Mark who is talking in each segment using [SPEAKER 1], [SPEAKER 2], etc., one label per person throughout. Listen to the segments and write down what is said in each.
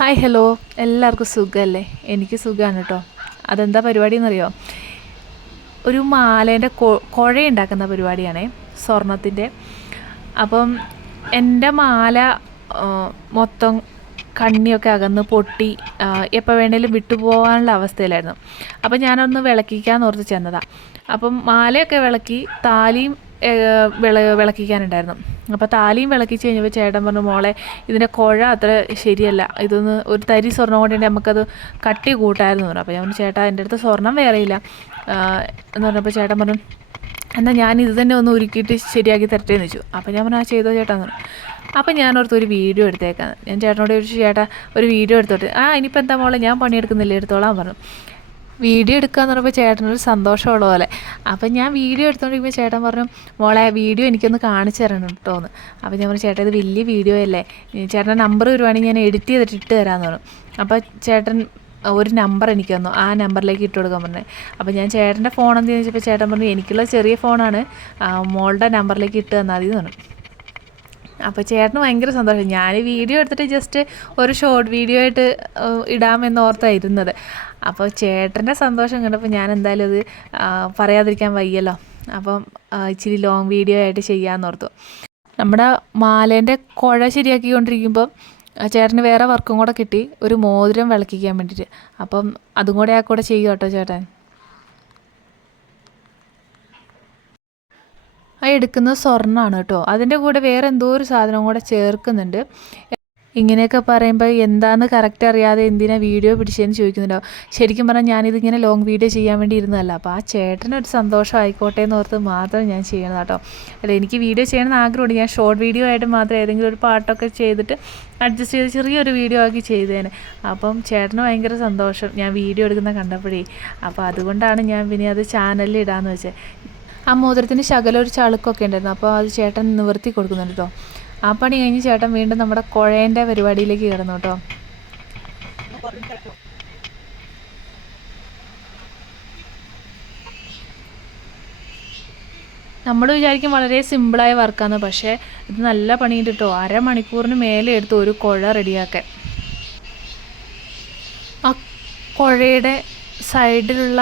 [SPEAKER 1] Hi hello എല്ലാവർക്കും സുഖമല്ലേ എനിക്ക് സുഖമാണ് കേട്ടോ അതെന്താ പരിപാടി എന്നറിയോ ഒരു മാലേന്റെ കുഴ ഉണ്ടാക്കുന്ന പരിപാടിയാണേ സ്വർണത്തിന്റെ അപ്പം എന്റെ മാല മൊത്തം കണ്ണിയൊക്കെ അകന്ന് പൊട്ടി എപ്പോൾ വേണേലും വിട്ടുപോകാനുള്ള അവസ്ഥയിലായിരുന്നു. അപ്പം ഞാനൊന്ന് വിളക്കിക്കാന്ന് ഓർത്ത് ചെന്നതാണ് അപ്പം മാലയൊക്കെ വിളക്കി താലിയും വിള വിളക്കിക്കാനുണ്ടായിരുന്നു. അപ്പോൾ താലിയും വിളക്കിച്ച് കഴിഞ്ഞപ്പോൾ ചേട്ടൻ പറഞ്ഞു മോളെ ഇതിന്റെ കുഴ അത്ര ശരിയല്ല. ഇതൊന്ന് ഒരു തരി സ്വർണം കൊണ്ടുണ്ടെങ്കിൽ നമുക്കത് കട്ടി കൂട്ടായിരുന്നു. പറഞ്ഞു. അപ്പോൾ ഞാൻ പറഞ്ഞു ചേട്ടാ എന്റെ അടുത്ത് സ്വർണം വേറെയില്ല എന്ന് പറഞ്ഞപ്പോൾ ചേട്ടൻ പറഞ്ഞു എന്നാൽ ഞാൻ ഇത് തന്നെ ഒന്ന് ഉരുക്കിയിട്ട് ശരിയാക്കി തരട്ടെ എന്ന് വെച്ചു അപ്പോൾ ഞാൻ പറഞ്ഞു ആ ചെയ്തോ ചേട്ടാ എന്ന് പറഞ്ഞു. അപ്പോൾ ഞാനോർത്ത് ഒരു വീഡിയോ എടുത്തേക്കാം ഞാൻ ചേട്ടനോട് ചോദിച്ചു ചേട്ടാ ഒരു വീഡിയോ എടുത്തോട്ട്. ആ ഇനിയിപ്പോൾ എന്താ മോളെ ഞാൻ പണിയെടുക്കുന്നില്ല എടുത്തോളാം പറഞ്ഞു. വീഡിയോ എടുക്കാന്ന് പറയുമ്പോൾ ചേട്ടനൊരു സന്തോഷമുള്ള പോലെ. അപ്പം ഞാൻ വീഡിയോ എടുത്തുകൊണ്ടിരിക്കുമ്പോൾ ചേട്ടൻ പറഞ്ഞു മോളെ വീഡിയോ എനിക്കൊന്ന് കാണിച്ചു തരണം കേട്ടോ എന്ന് അപ്പോൾ ഞാൻ പറഞ്ഞു ചേട്ടാ ഇത് വലിയ വീഡിയോ അല്ലേ? ചേട്ടന്റെ നമ്പർ വരുവാണെങ്കിൽ ഞാൻ എഡിറ്റ് ചെയ്തിട്ട് ഇട്ട് തരാമെന്ന് പറഞ്ഞു. അപ്പോൾ ചേട്ടൻ ഒരു നമ്പർ എനിക്ക് തന്നു. ആ നമ്പറിലേക്ക് ഇട്ട് കൊടുക്കാൻ പറഞ്ഞു. അപ്പോൾ ഞാൻ ചേട്ടന്റെ ഫോൺ എന്തെന്ന് ചോദിച്ചപ്പോൾ ചേട്ടൻ പറഞ്ഞു എനിക്കുള്ള ചെറിയ ഫോണാണ്. മോളുടെ നമ്പറിലേക്ക് ഇട്ട് തന്നാൽ മതി എന്ന് പറഞ്ഞു. അപ്പോൾ ചേട്ടന് ഭയങ്കര സന്തോഷം. ഞാൻ വീഡിയോ എടുത്തിട്ട് ജസ്റ്റ് ഒരു ഷോർട്ട് വീഡിയോ ആയിട്ട് ഏഹ്, ഇടാമെന്ന് ഓർത്തായിരുന്നത്. അപ്പോൾ ചേട്ടന്റെ സന്തോഷം കണ്ടപ്പോൾ ഞാൻ എന്തായാലും അത് പറയാതിരിക്കാൻ വയ്യല്ലോ. അപ്പം ഇച്ചിരി ലോങ് വീഡിയോ ആയിട്ട് ചെയ്യാമെന്ന് ഓർത്തു. നമ്മുടെ മാലേന്റെ കുഴ ശരിയാക്കിക്കൊണ്ടിരിക്കുമ്പോൾ ചേട്ടന് വേറെ വർക്കും കൂടെ കിട്ടി. ഒരു മോതിരം വിളക്കിക്കാൻ വേണ്ടിയിട്ട് അപ്പം അതും കൂടെ ആ കൂടെ ചെയ്യുക കേട്ടോ ചേട്ടൻ. ആ എടുക്കുന്നത് സ്വർണമാണ് കേട്ടോ. അതിന്റെ കൂടെ വേറെ എന്തോ ഒരു സാധനവും കൂടെ ചേർക്കുന്നുണ്ട്. ഇങ്ങനെയൊക്കെ പറയുമ്പോൾ എന്താണെന്ന് കറക്റ്റ് അറിയാതെ എന്തിനാ വീഡിയോ പിടിച്ചതെന്ന് ചോദിക്കുന്നുണ്ടാവും ശരിക്കും പറഞ്ഞാൽ ഞാനിതിങ്ങനെ ലോങ് വീഡിയോ ചെയ്യാൻ വേണ്ടി ഇരുന്നതല്ല. അപ്പോൾ ആ ചേട്ടനൊരു സന്തോഷം ആയിക്കോട്ടെ എന്ന് ഓർത്ത് മാത്രം ഞാൻ ചെയ്യണം കേട്ടോ. അല്ല എനിക്ക് വീഡിയോ ചെയ്യണമെന്ന് ആഗ്രഹമുണ്ട്. ഞാൻ ഷോർട്ട് വീഡിയോ ആയിട്ട് മാത്രം ഏതെങ്കിലും ഒരു പാട്ടൊക്കെ ചെയ്തിട്ട് അഡ്ജസ്റ്റ് ചെയ്ത് ചെറിയൊരു വീഡിയോ ആക്കി ചെയ്തേന്. അപ്പം ചേട്ടന് ഭയങ്കര സന്തോഷം. ഞാൻ വീഡിയോ എടുക്കുന്ന കണ്ടപ്പോഴേ. അപ്പോൾ അതുകൊണ്ടാണ് ഞാൻ പിന്നെ അത് ചാനലിൽ ഇടാമെന്ന് വെച്ചത് ആ മോതിരത്തിന് ശകലം ഒരു ചളുക്കൊക്കെ ഉണ്ടായിരുന്നു. അപ്പോൾ അത് ചേട്ടൻ നിവർത്തി കൊടുക്കുന്നുണ്ട് കേട്ടോ ആ പണി കഴിഞ്ഞ് ചേട്ടൻ വീണ്ടും നമ്മുടെ കുഴേന്റെ പരിപാടിയിലേക്ക് കിടന്നു കേട്ടോ നമ്മൾ വിചാരിക്കും വളരെ സിമ്പിളായ വർക്കാണ് പക്ഷേ ഇത് നല്ല പണിയുണ്ട് കേട്ടോ അരമണിക്കൂറിന് മേലെ എടുത്ത് ഒരു കുഴ റെഡിയാക്കാൻ. ആ കുഴയുടെ സൈഡിലുള്ള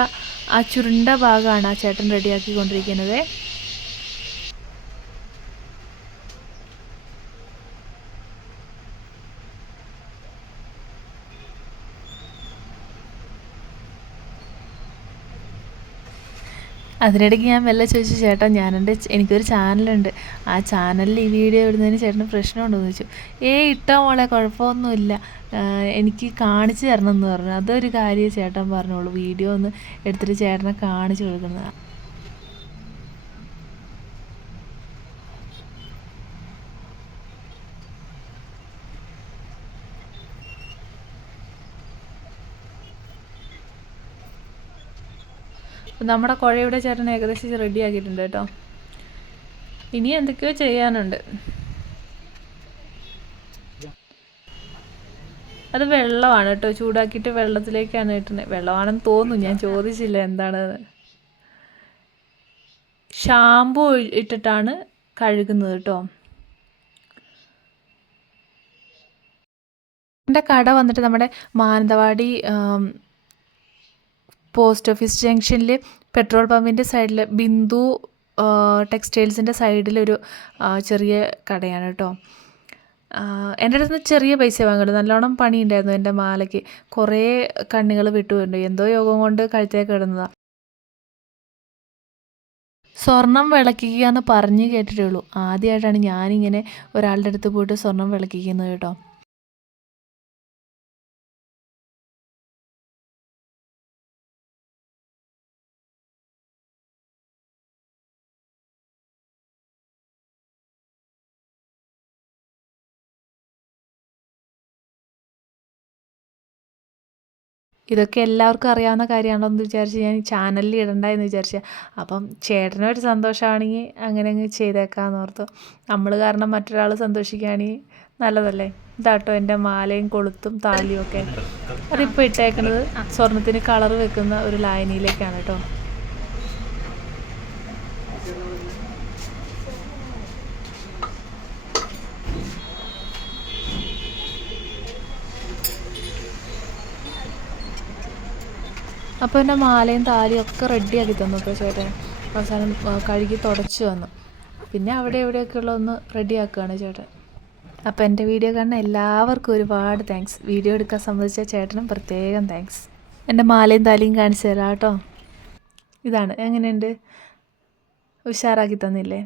[SPEAKER 1] ആ ചുരുണ്ട ഭാഗമാണ് ആ ചേട്ടൻ റെഡിയാക്കിക്കൊണ്ടിരിക്കുന്നത്. അതിനിടയ്ക്ക് ഞാൻ മെല്ലെ ചോദിച്ചു ചേട്ടാ ഞാൻ എന്റെ എനിക്കൊരു ചാനലുണ്ട്. ആ ചാനലിൽ ഈ വീഡിയോ ഇടുന്നതിന് ചേട്ടന് പ്രശ്നമുണ്ടോ എന്ന് ചോദിച്ചു. ഏ ഇട്ടോ മോളെ കുഴപ്പമൊന്നുമില്ല. എനിക്ക് കാണിച്ചു തരണം എന്ന് പറഞ്ഞു. അതൊരു കാര്യം ചേട്ടൻ പറഞ്ഞോളൂ വീഡിയോ ഒന്ന് എടുത്തിട്ട് ചേട്ടനെ കാണിച്ചു കൊടുക്കുന്നത്. നമ്മുടെ കുഴയുടെ ചേട്ടൻ ഏകദേശം റെഡി ആക്കിയിട്ടുണ്ട് കേട്ടോ. ഇനി എന്തൊക്കെയോ ചെയ്യാനുണ്ട്. അത് വെള്ളമാണ് കേട്ടോ. ചൂടാക്കിയിട്ട് വെള്ളത്തിലേക്കാണ് ഇട്ടുന്നത് വെള്ളമാണെന്ന് തോന്നുന്നു. ഞാൻ ചോദിച്ചില്ല എന്താണെന്ന് ഷാമ്പു ഇട്ടിട്ടാണ് കഴുകുന്നത് കേട്ടോ. എന്റെ കട വന്നിട്ട് നമ്മുടെ മാനന്തവാടി പോസ്റ്റ് ഓഫീസ് ജംഗ്ഷനിൽ പെട്രോൾ പമ്പിന്റെ സൈഡിൽ ബിന്ദു ടെക്സ്റ്റൈൽസിന്റെ സൈഡിലൊരു ചെറിയ കടയാണ് കേട്ടോ. എന്റെ അടുത്ത് നിന്ന് ചെറിയ പൈസ വാങ്ങുള്ളൂ നല്ലോണം പണിയുണ്ടായിരുന്നു എന്റെ മാലയ്ക്ക്. കുറേ കണ്ണുകൾ വിട്ടുപോയിട്ടുണ്ട്. എന്തോ യോഗം കൊണ്ട് കഴുത്തേ കിടന്നതാണ് സ്വർണം വിളക്കിക്കുക എന്ന് പറഞ്ഞ് കേട്ടിട്ടേ ഉള്ളൂ. ആദ്യമായിട്ടാണ് ഞാനിങ്ങനെ ഒരാളുടെ അടുത്ത് പോയിട്ട് സ്വർണം വിളക്കിക്കുന്നത് കേട്ടോ. ഇതൊക്കെ എല്ലാവർക്കും അറിയാവുന്ന കാര്യമാണല്ലോ എന്ന് വിചാരിച്ച് ഞാൻ ചാനലിൽ ഇടണ്ട എന്ന് വിചാരിച്ച. അപ്പം ചേട്ടനൊരു സന്തോഷമാണെങ്കിൽ അങ്ങനെ അങ്ങ് ചെയ്തേക്കാന്ന് ഓർത്തു. നമ്മൾ കാരണം മറ്റൊരാൾ സന്തോഷിക്കുകയാണെങ്കിൽ നല്ലതല്ലേ? ഇതാട്ടോ എന്റെ മാലയും കൊളുത്തും താലിയും ഒക്കെ. അതിപ്പോൾ ഇട്ടേക്കുന്നത് സ്വർണത്തിന് കളർ വെക്കുന്ന ഒരു ലായനിയിലേക്കാണ് കേട്ടോ. അപ്പോൾ എന്റെ മാലയും താലിയും ഒക്കെ റെഡിയാക്കി തന്നു അപ്പോൾ ചേട്ടൻ. അവസാനം കഴുകി തുടച്ചു വന്നു പിന്നെ അവിടെ എവിടെയൊക്കെ ഉള്ള ഒന്ന് റെഡിയാക്കുകയാണ് ചേട്ടൻ. അപ്പോൾ എന്റെ വീഡിയോ കാണുന്ന എല്ലാവർക്കും ഒരുപാട് താങ്ക്സ് വീഡിയോ എടുക്കാൻ സംബന്ധിച്ച ചേട്ടനും പ്രത്യേകം താങ്ക്സ് എന്റെ മാലയും താലിയും കാണിച്ചു തരാം കേട്ടോ ഇതാണ്. എങ്ങനെയുണ്ട്? ഉഷാറാക്കി തന്നില്ലേ?